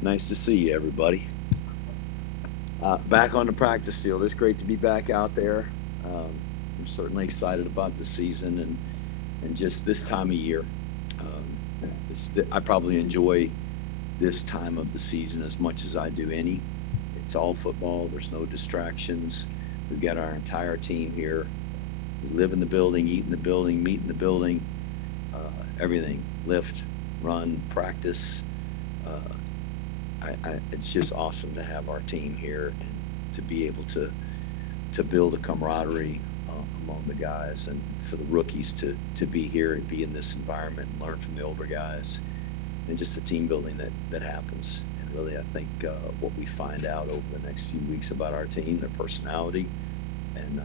Nice to see you, everybody. Back on the practice field. It's great to be back out there. I'm certainly excited about the season and just this time of year. I probably enjoy this time of the season as much as I do any. It's all football. There's no distractions. We've got our entire team here. We live in the building, eat in the building, meet in the building, everything. Lift, run, practice. Uh, it's just awesome to have our team here and to be able to build a camaraderie among the guys and for the rookies to be here and be in this environment and learn from the older guys and just the team building that happens. And really, I think what we find out over the next few weeks about our team, their personality, and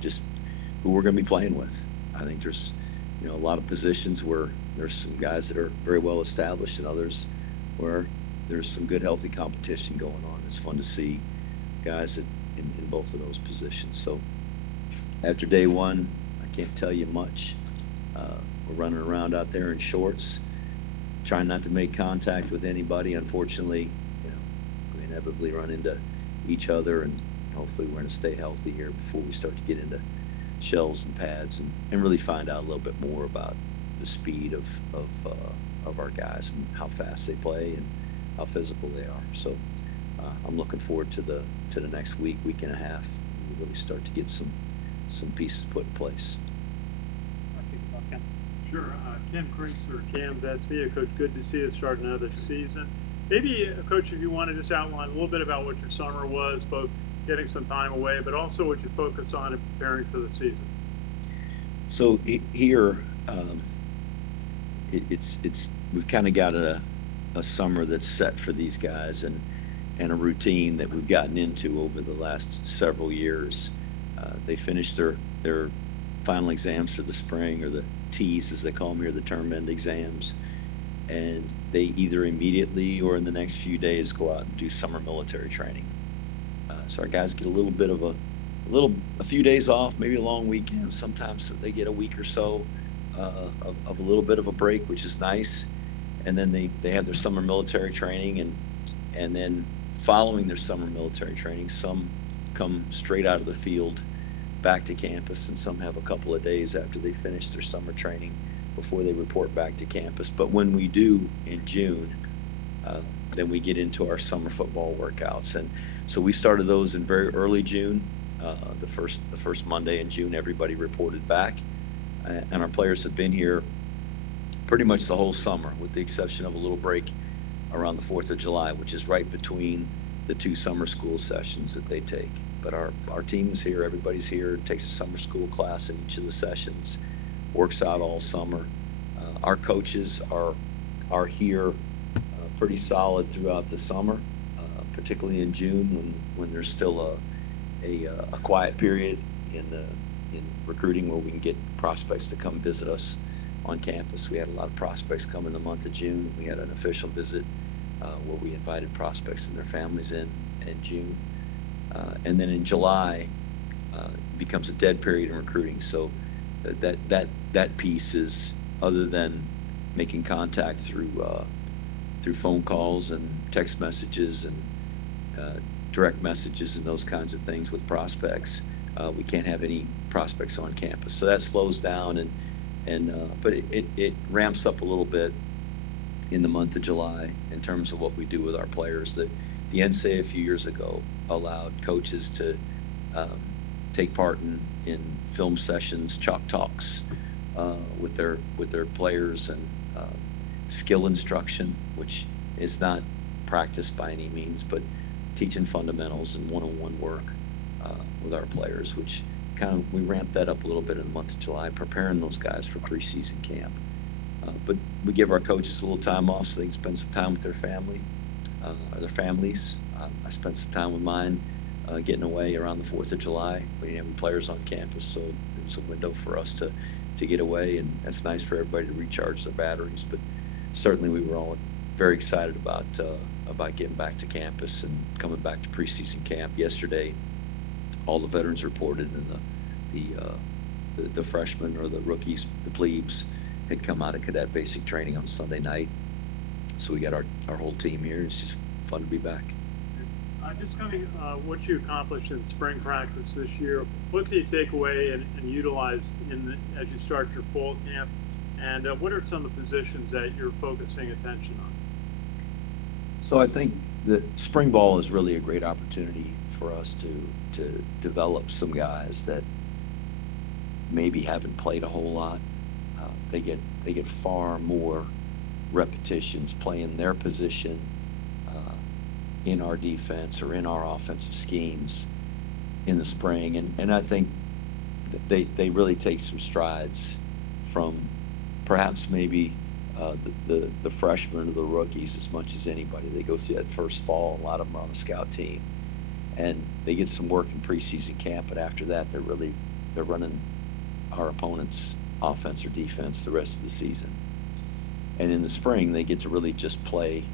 just who we're going to be playing with. I think there's a lot of positions where there's some guys that are very well established and others where there's some good healthy competition going on. It's fun to see guys in both of those positions. So after day one, I can't tell you much. We're running around out there in shorts, trying not to make contact with anybody. Unfortunately, you know, we inevitably run into each other, and hopefully we're going to stay healthy here before we start to get into shells and pads and really find out a little bit more about the speed of our guys and how fast they play and how physical they are. So I'm looking forward to the next week and a half. We really start to get some pieces put in place. Ken. Sure. Ken Kreitzer, Cam, that's me. Coach, good to see you start another season. Maybe, Coach, if you want to just outline a little bit about what your summer was, both getting some time away, but also what you focus on in preparing for the season. So here, it's we've kind of got a summer that's set for these guys and a routine that we've gotten into over the last several years. They finish their final exams for the spring, or the T's as they call them here, the term end exams, and they either immediately or in the next few days go out and do summer military training. So our guys get a little bit of a few days off, maybe a long weekend. Sometimes they get a week or so of a little bit of a break, which is nice. And then they have their summer military training, and then following their summer military training, some come straight out of the field back to campus, and some have a couple of days after they finish their summer training before they report back to campus. But when we do in June, uh, then we get into our summer football workouts, and so we started those in very early June. The first Monday in June, everybody reported back, and our players have been here pretty much the whole summer, with the exception of a little break around the 4th of July, which is right between the two summer school sessions that they take. But our team is here, everybody's here, takes a summer school class in each of the sessions, works out all summer. Our coaches are here pretty solid throughout the summer, particularly in June when there's still a quiet period in recruiting where we can get prospects to come visit us on campus. We had a lot of prospects come in the month of June. We had an official visit where we invited prospects and their families in June. And then in July, becomes a dead period in recruiting. So that piece is, other than making contact through phone calls and text messages and direct messages and those kinds of things with prospects. We can't have any prospects on campus, so that slows down, but it ramps up a little bit in the month of July in terms of what we do with our players. The NCAA a few years ago allowed coaches to um, take part in film sessions, chalk talks with their players, and skill instruction, which is not practice by any means, but teaching fundamentals and one-on-one work with our players, which we ramped that up a little bit in the month of July, preparing those guys for preseason camp. But we give our coaches a little time off so they can spend some time with their family, or their families. I spent some time with mine getting away around the 4th of July. We didn't have any players on campus, so it was a window for us to get away, and that's nice for everybody to recharge their batteries. But certainly we were all very excited about getting back to campus and coming back to preseason camp. Yesterday, all the veterans reported, and the freshmen or the rookies, the plebes, had come out of cadet basic training on Sunday night. So we got our whole team here. It's just fun to be back. Just kind of what you accomplished in spring practice this year. What do you take away and utilize as you start your fall camp? And what are some of the positions that you're focusing attention on? So I think that spring ball is really a great opportunity for us to develop some guys that maybe haven't played a whole lot. They get far more repetitions playing their position in our defense or in our offensive schemes in the spring, and I think they really take some strides from perhaps maybe the freshmen or the rookies as much as anybody. They go through that first fall. A lot of them are on the scout team, and they get some work in preseason camp. But after that, they're running our opponent's offense or defense the rest of the season. And in the spring, they get to really just play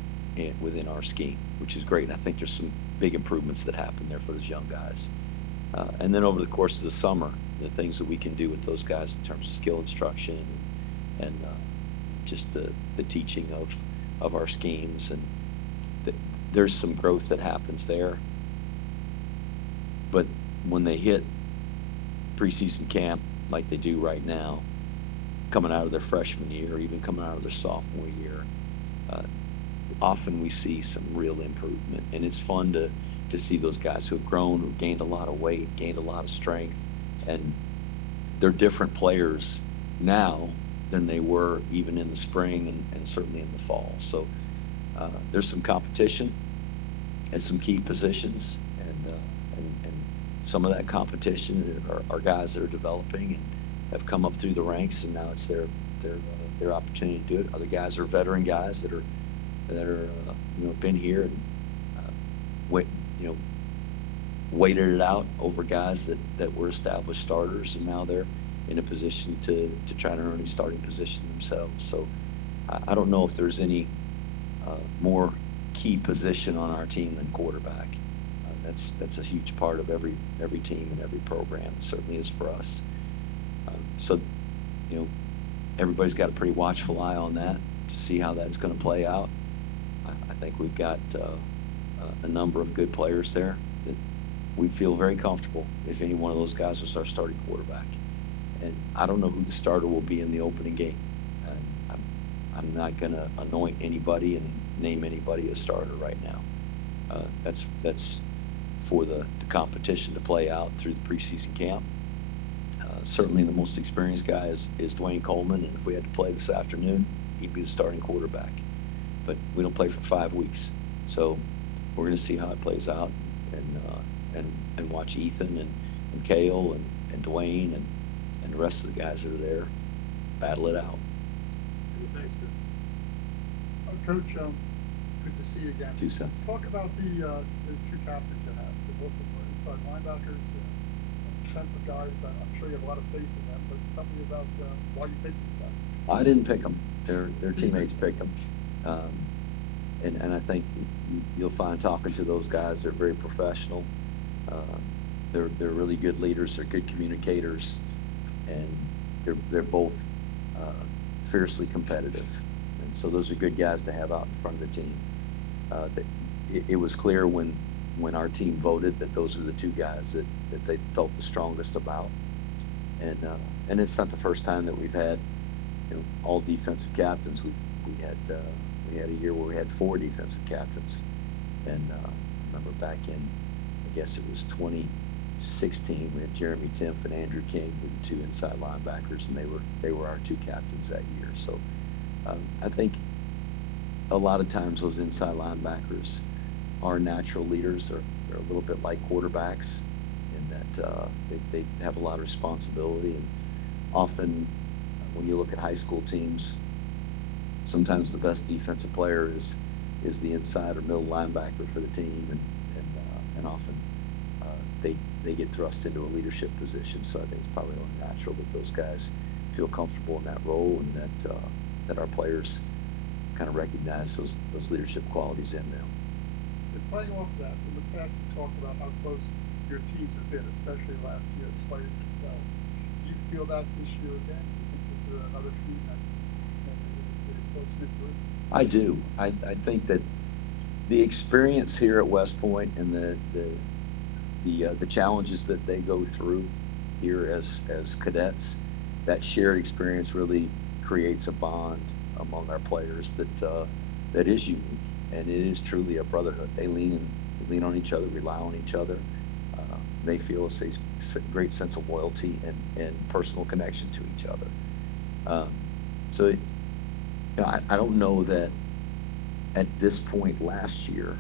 within our scheme, which is great. And I think there's some big improvements that happen there for those young guys. And then over the course of the summer, the things that we can do with those guys in terms of skill instruction and just the teaching of our schemes, and there's some growth that happens there. But when they hit preseason camp like they do right now, coming out of their freshman year, or even coming out of their sophomore year, often we see some real improvement, and it's fun to see those guys who have grown, who've gained a lot of weight, gained a lot of strength, and they're different players now than they were even in the spring and certainly in the fall. So there's some competition at some key positions, and some of that competition are guys that are developing and have come up through the ranks, and now it's their opportunity to do it. Other guys are veteran guys that are been here and waited it out over guys that were established starters, and now they're in a position to try to earn a starting position themselves. So I don't know if there's any more key position on our team than quarterback. That's a huge part of every team and every program. It certainly is for us. So everybody's got a pretty watchful eye on that to see how that's going to play out. I think we've got a number of good players there that we feel very comfortable if any one of those guys was our starting quarterback. And I don't know who the starter will be in the opening game. I'm not going to anoint anybody and name anybody a starter right now. That's for the competition to play out through the preseason camp. Certainly the most experienced guy is Dwayne Coleman, and if we had to play this afternoon, he'd be the starting quarterback. But we don't play for 5 weeks, so we're going to see how it plays out, and watch Ethan and Cale and Dwayne and the rest of the guys that are there battle it out. Thanks, Coach, good to see you again. Too, Seth. Talk about the two captains you have. They both were inside linebackers, defensive guys. I'm sure you have a lot of faith in them, but tell me about why you picked these guys. I didn't pick them. Their teammates picked them. And I think you'll find talking to those guys, they're very professional. They're really good leaders. They're good communicators, and they're both fiercely competitive. And so those are good guys to have out in front of the team. It was clear when our team voted that those were the two guys that they felt the strongest about. And it's not the first time that we've had all defensive captains. We had a year where we had 4 defensive captains, and I remember back in, I guess it was 2016, we had Jeremy Timpf and Andrew King, who were the 2 inside linebackers, and they were our 2 captains that year. So I think a lot of times those inside linebackers are natural leaders. They're a little bit like quarterbacks in that they have a lot of responsibility, and often when you look at high school teams, sometimes the best defensive player is the inside or middle linebacker for the team, and often they get thrust into a leadership position. So I think it's probably only natural that those guys feel comfortable in that role, and that our players kind of recognize those leadership qualities in them. And playing off of that, in the past you talked about how close your teams have been, especially last year, the players themselves. Do you feel that this year again? Do you think this is another team that's really close-knit group? I do. I think that the experience here at West Point and the challenges that they go through here as cadets, that shared experience really creates a bond among our players that is unique, and it is truly a brotherhood. They lean on each other, rely on each other. They feel great sense of loyalty and personal connection to each other. So, I don't know that at this point last year,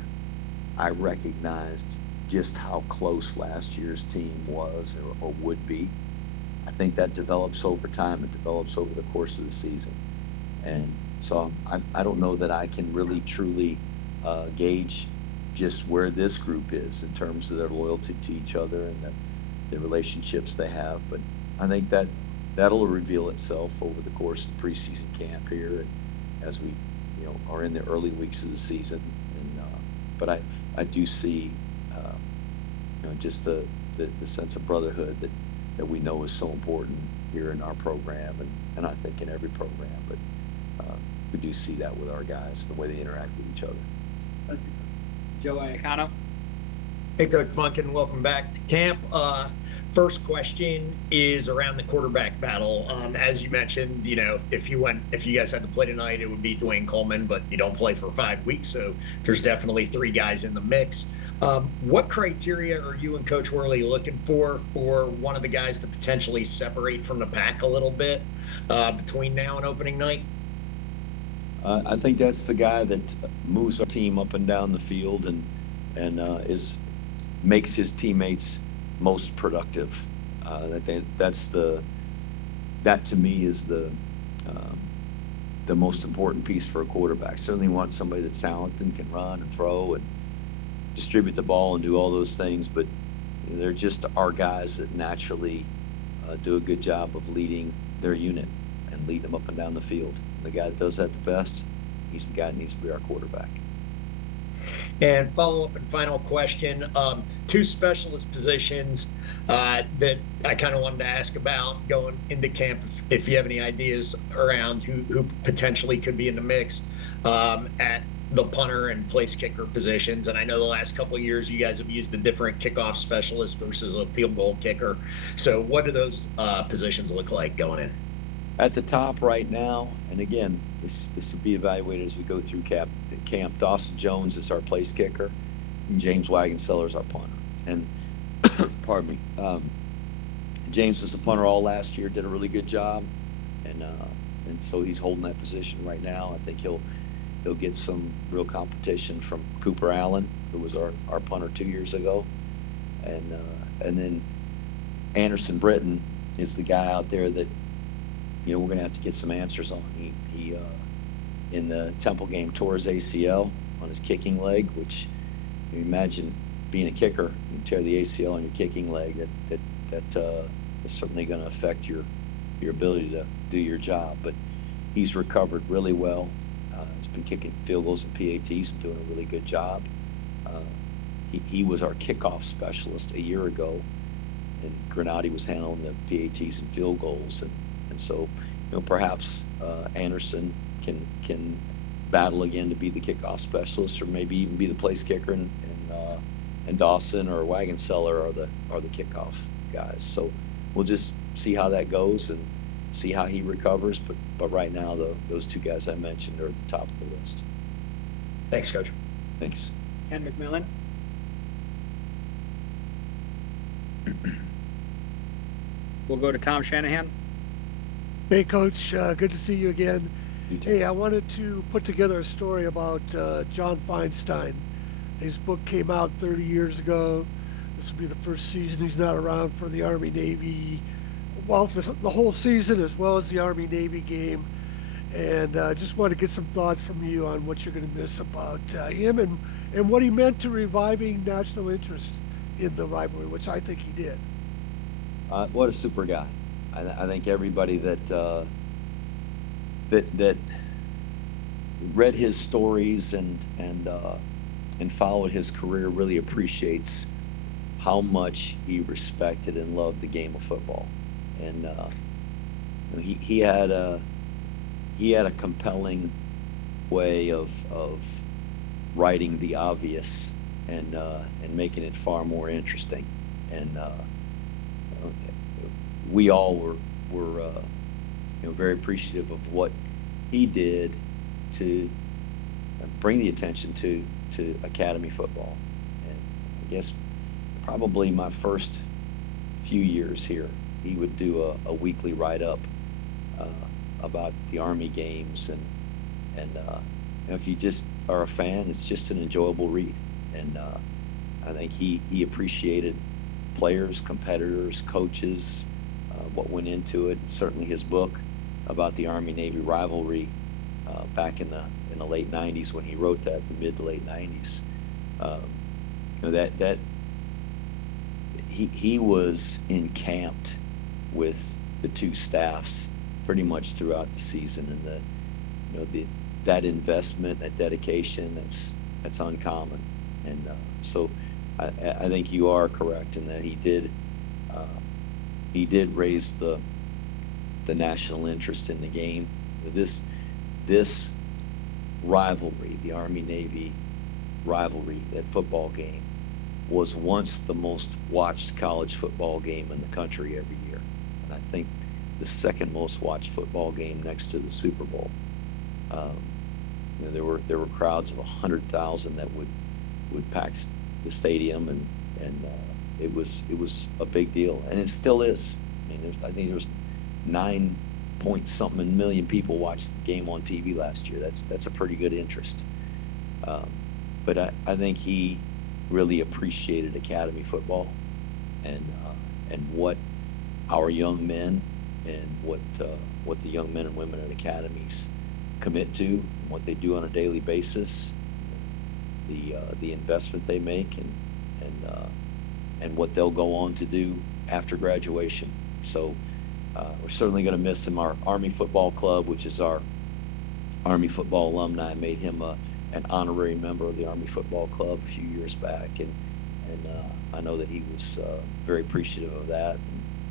I recognized just how close last year's team was or would be. I think that develops over time. It develops over the course of the season. And so I don't know that I can really truly gauge just where this group is in terms of their loyalty to each other and the relationships they have. But I think that'll reveal itself over the course of the preseason camp here, and as we are in the early weeks of the season. And but I do see just the sense of brotherhood that we know is so important here in our program, and I think in every program. But we do see that with our guys, the way they interact with each other. Thank you. Joe Iacano. Hey, Coach Monken, welcome back to camp. First question is around the quarterback battle. As you mentioned, if you guys had to play tonight, it would be Dwayne Coleman, but you don't play for 5 weeks, so there's definitely 3 guys in the mix. What criteria are you and Coach Worley looking for one of the guys to potentially separate from the pack a little bit between now and opening night? I think that's the guy that moves our team up and down the field and makes his teammates most productive. That to me is the most important piece for a quarterback. Certainly want somebody that's talented and can run and throw and distribute the ball and do all those things, but they're just our guys that naturally do a good job of leading their unit and lead them up and down the field. The guy that does that the best, he's the guy that needs to be our quarterback. And follow-up and final question, 2 specialist positions that I kind of wanted to ask about going into camp, if you have any ideas around who potentially could be in the mix at the punter and place kicker positions. And I know the last couple of years you guys have used a different kickoff specialist versus a field goal kicker. So what do those positions look like going in? At the top right now, and again, this will be evaluated as we go through camp. Dawson Jones is our place kicker, and James Wagenseller is our punter. And pardon me, James was the punter all last year, did a really good job, and so he's holding that position right now. I think he'll get some real competition from Cooper Allen, who was our punter 2 years ago, and then Anderson Britton is the guy out there that we're going to have to get some answers on. He in the Temple game tore his ACL on his kicking leg, which you imagine being a kicker, you tear the ACL on your kicking leg. That is certainly going to affect your ability to do your job. But he's recovered really well. He's been kicking field goals and PATs and doing a really good job. He was our kickoff specialist a year ago, and Granati was handling the PATs and field goals, and so perhaps Anderson can battle again to be the kickoff specialist, or maybe even be the place kicker, and Dawson or Wagenseller are the kickoff guys. So we'll just see how that goes and see how he recovers. But right now, those 2 guys I mentioned are at the top of the list. Thanks, Coach. Thanks. Ken McMillan. We'll go to Tom Shanahan. Hey, Coach. Good to see you again. You too. Hey, I wanted to put together a story about John Feinstein. His book came out 30 years ago. This will be the first season he's not around for the Army-Navy, well, the whole season as well as the Army-Navy game. And just want to get some thoughts from you on what you're going to miss about him and what he meant to reviving national interest in the rivalry, which I think he did. What a super guy. I think everybody that read his stories and followed his career really appreciates how much he respected and loved the game of football. And he had a compelling way of writing the obvious and making it far more interesting. And we all were very appreciative of what he did to bring the attention to academy football. And I guess probably my first few years here, he would do a weekly write-up uh, about the Army games, and if you just are a fan, it's just an enjoyable read. And I think he appreciated players, competitors, coaches, what went into it. And certainly his book about the Army-Navy rivalry back in the late '90s when he wrote that, the mid to late '90s. Um, that he was encamped with the two staffs pretty much throughout the season, and that investment, that dedication, that's uncommon. And so I think you are correct in that uh, he did raise the national interest in the game. This rivalry, the Army Navy rivalry, that football game, was once the most watched college football game in the country every year. And I think the second most watched football game next to the Super Bowl. Um, there were crowds of 100,000 that would pack the stadium, and it was a big deal, and it still is. I mean, I think there was 9 point something million people watched the game on TV last year. That's a pretty good interest. Um, but I think he really appreciated academy football, and what our young men and what the young men and women in academies commit to, and what they do on a daily basis, the investment they make, and what they'll go on to do after graduation. So we're certainly going to miss him. Our Army Football Club, which is our Army football alumni, made him an honorary member of the Army Football Club a few years back, and I know that he was very appreciative of that,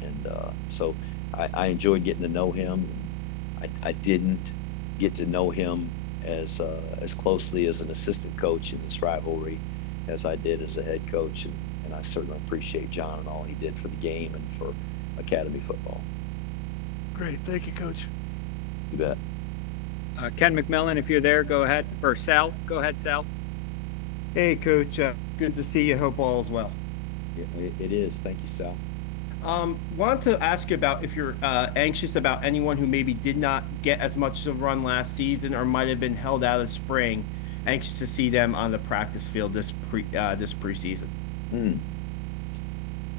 and so I enjoyed getting to know him. I didn't get to know him as closely as an assistant coach in this rivalry as I did as a head coach, and I certainly appreciate John and all he did for the game and for academy football. Great. Thank you, Coach. You bet. Ken McMillan, if you're there, go ahead. Or Sal, go ahead, Sal. Hey, Coach. Good to see you. Hope all is well. It is. Thank you, Sal. Wanted to ask you about if you're anxious about anyone who maybe did not get as much of a run last season or might have been held out of spring. Anxious to see them on the practice field this preseason.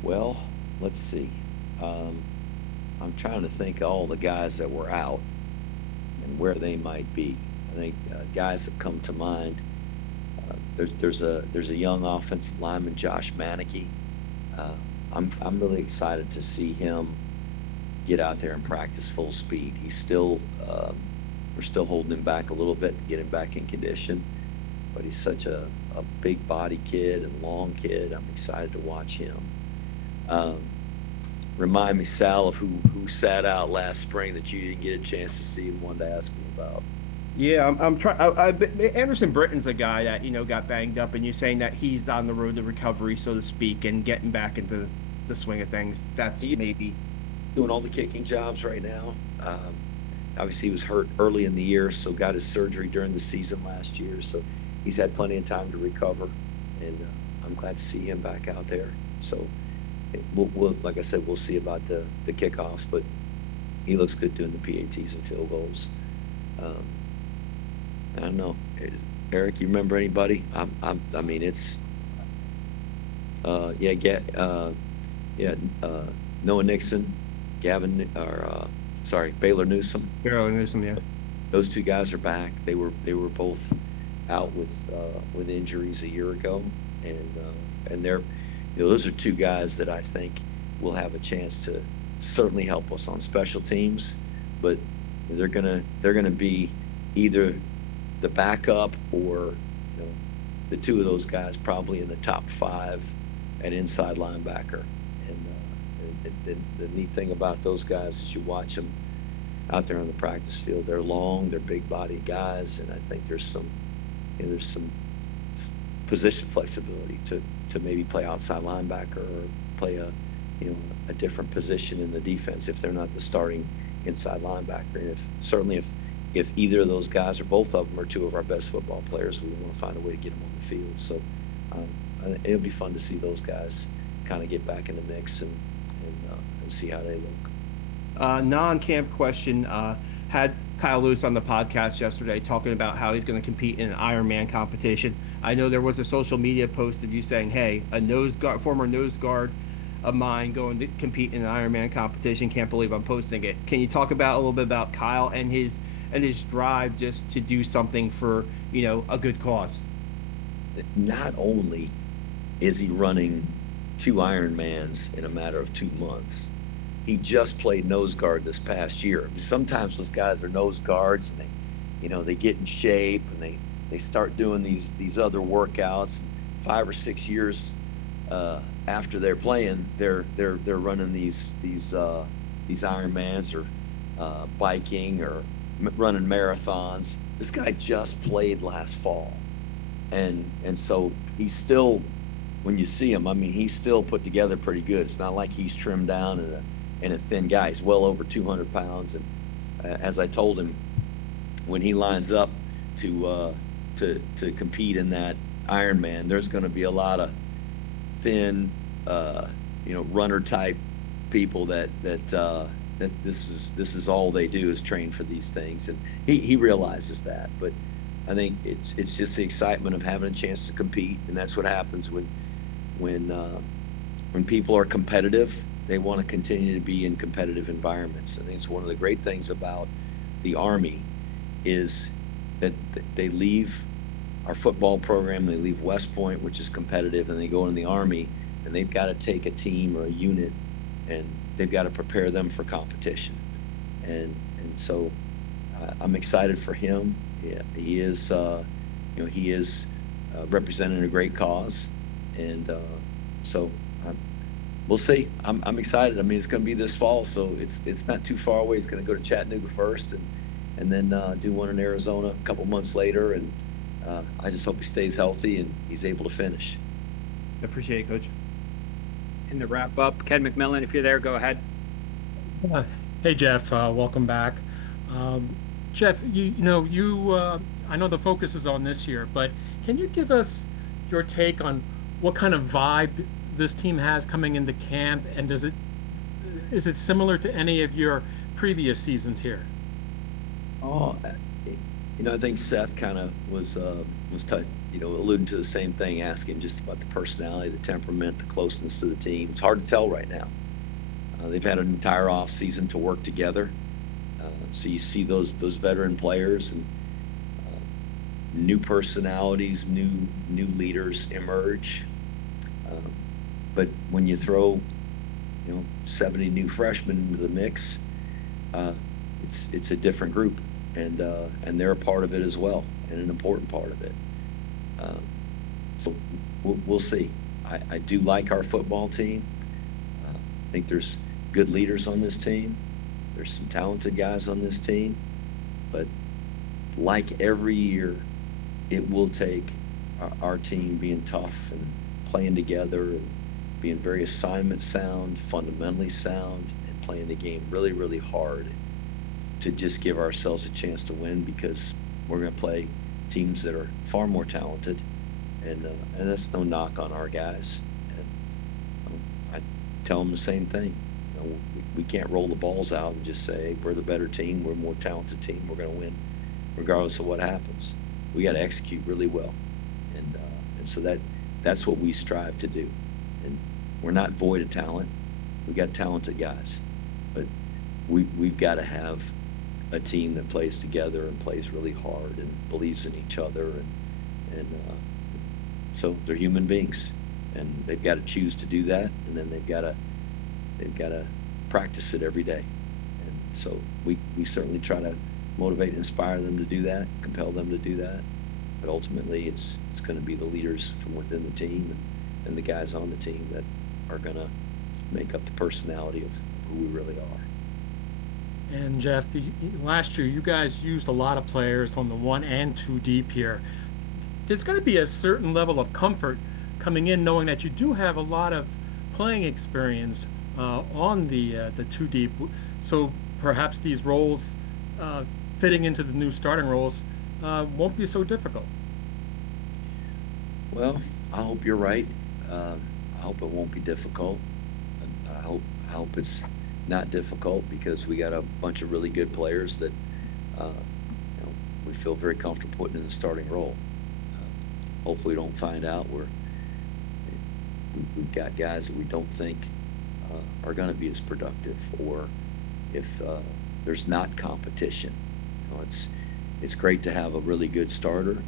Well, let's see. I'm trying to think of all the guys that were out and where they might be. I think guys that come to mind. There's a young offensive lineman, Josh Manicky. I'm really excited to see him get out there and practice full speed. He's still we're still holding him back a little bit to get him back in condition, but he's such a big body kid and long kid. I'm excited to watch him. Remind me, Sal, of who sat out last spring that you didn't get a chance to see and wanted to ask me about. Yeah, I'm trying. Anderson Britton's a guy that got banged up, and you're saying that he's on the road to recovery, so to speak, and getting back into the swing of things. That's maybe Doing all the kicking jobs right now. Obviously, he was hurt early in the year, so got his surgery during the season last year. So he's had plenty of time to recover, and I'm glad to see him back out there. So we'll like I said, we'll see about the kickoffs, but he looks good doing the PATs and field goals. I don't know, Eric. You remember anybody? I mean, it's Noah Nixon, Baylor Newsome. Carol Newsom. Yeah. Those two guys are back. They were both out with injuries a year ago, and they're those are two guys that I think will have a chance to certainly help us on special teams, but they're gonna be either the backup or the two of those guys probably in the top 5 at inside linebacker. And the neat thing about those guys is you watch them out there on the practice field. They're long, they're big-bodied guys, and I think there's some position flexibility to maybe play outside linebacker or play a different position in the defense if they're not the starting inside linebacker. And if either of those guys or both of them are two of our best football players, we want to find a way to get them on the field. So it'll be fun to see those guys kind of get back in the mix and see how they look. Non-camp question. Had Kyle Lewis on the podcast yesterday talking about how he's going to compete in an Ironman competition. I know there was a social media post of you saying, "Hey, former nose guard of mine going to compete in an Ironman competition. Can't believe I'm posting it." Can you talk about a little bit about Kyle and his drive just to do something for a good cause? Not only is he running 2 Ironmans in a matter of 2 months, he just played nose guard this past year. Sometimes those guys are nose guards and they get in shape and they start doing these other workouts. 5 or 6 years after they're playing, they're running these Ironmans or biking or running marathons. This guy just played last fall, and so he's still, when you see him, I mean, he's still put together pretty good. It's not like he's trimmed down and a thin guy. He's well over 200 pounds, and as I told him, when he lines up to compete in that Ironman, there's going to be a lot of thin, runner type people that this is all they do is train for these things, and he realizes that. But I think it's just the excitement of having a chance to compete, and that's what happens when people are competitive. They want to continue to be in competitive environments. I think it's one of the great things about the Army is that they leave our football program, they leave West Point, which is competitive, and they go in the Army, and they've got to take a team or a unit, and they've got to prepare them for competition. And so I'm excited for him. Yeah, he is representing a great cause, and so we'll see. I'm excited. I mean, it's going to be this fall, so it's not too far away. He's going to go to Chattanooga first, and then do one in Arizona a couple months later. And I just hope he stays healthy and he's able to finish. Appreciate it, Coach. And to wrap up, Ken McMillan, if you're there, go ahead. Hey, Jeff. Welcome back. Jeff, I know the focus is on this year, but can you give us your take on what kind of vibe this team has coming into camp, and is it similar to any of your previous seasons here? Oh, I think Seth kind of was alluding to the same thing, asking just about the personality, the temperament, the closeness to the team. It's hard to tell right now. They've had an entire off season to work together, so you see those veteran players and new personalities, new leaders emerge. But when you throw 70 new freshmen into the mix, it's a different group, and they're a part of it as well, and an important part of it. So we'll see. I do like our football team. I think there's good leaders on this team. There's some talented guys on this team, but like every year, it will take our team being tough and playing together and being very assignment sound, fundamentally sound, and playing the game really, really hard to just give ourselves a chance to win, because we're going to play teams that are far more talented, and that's no knock on our guys. And I tell them the same thing. We can't roll the balls out and just say, hey, we're the better team, we're a more talented team, we're going to win regardless of what happens. We got to execute really well, and so that's what we strive to do. And we're not void of talent. We got talented guys, but we've got to have a team that plays together and plays really hard and believes in each other, and so they're human beings, and they've got to choose to do that, and then they've got to practice it every day. And so we certainly try to motivate and inspire them to do that, compel them to do that. But ultimately, it's going to be the leaders from within the team and the guys on the team that are going to make up the personality of who we really are. And Jeff, last year you guys used a lot of players on the 1 and 2 deep here. There's going to be a certain level of comfort coming in knowing that you do have a lot of playing experience on the 2 deep. So perhaps these roles fitting into the new starting roles won't be so difficult. Well, I hope you're right. I hope it won't be difficult. I hope it's not difficult because we got a bunch of really good players that we feel very comfortable putting in the starting role. Hopefully, we don't find out we've got guys that we don't think are going to be as productive, or if there's not competition. It's great to have a really good starter.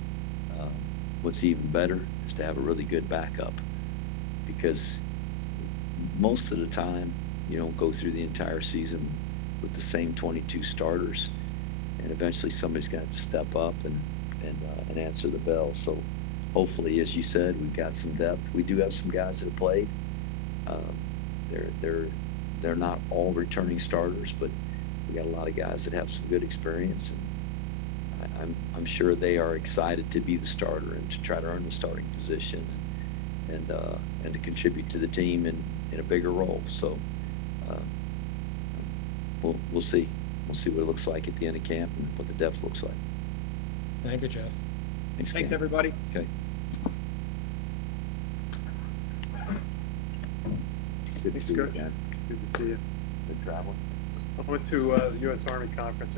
What's even better is to have a really good backup, because most of the time you don't go through the entire season with the same 22 starters, and eventually somebody's going to have to step up and answer the bell. So hopefully, as you said, we've got some depth. We do have some guys that have played. They're not all returning starters, but we got a lot of guys that have some good experience, and I'm sure they are excited to be the starter and to try to earn the starting position and to contribute to the team in a bigger role. So we'll see. We'll see what it looks like at the end of camp and what the depth looks like. Thank you, Jeff. Thanks, Thanks, Cam. everybody. Okay. Good to Thanks, see you Coach. again. Good to see you. Good traveling. I went to the U.S. Army conference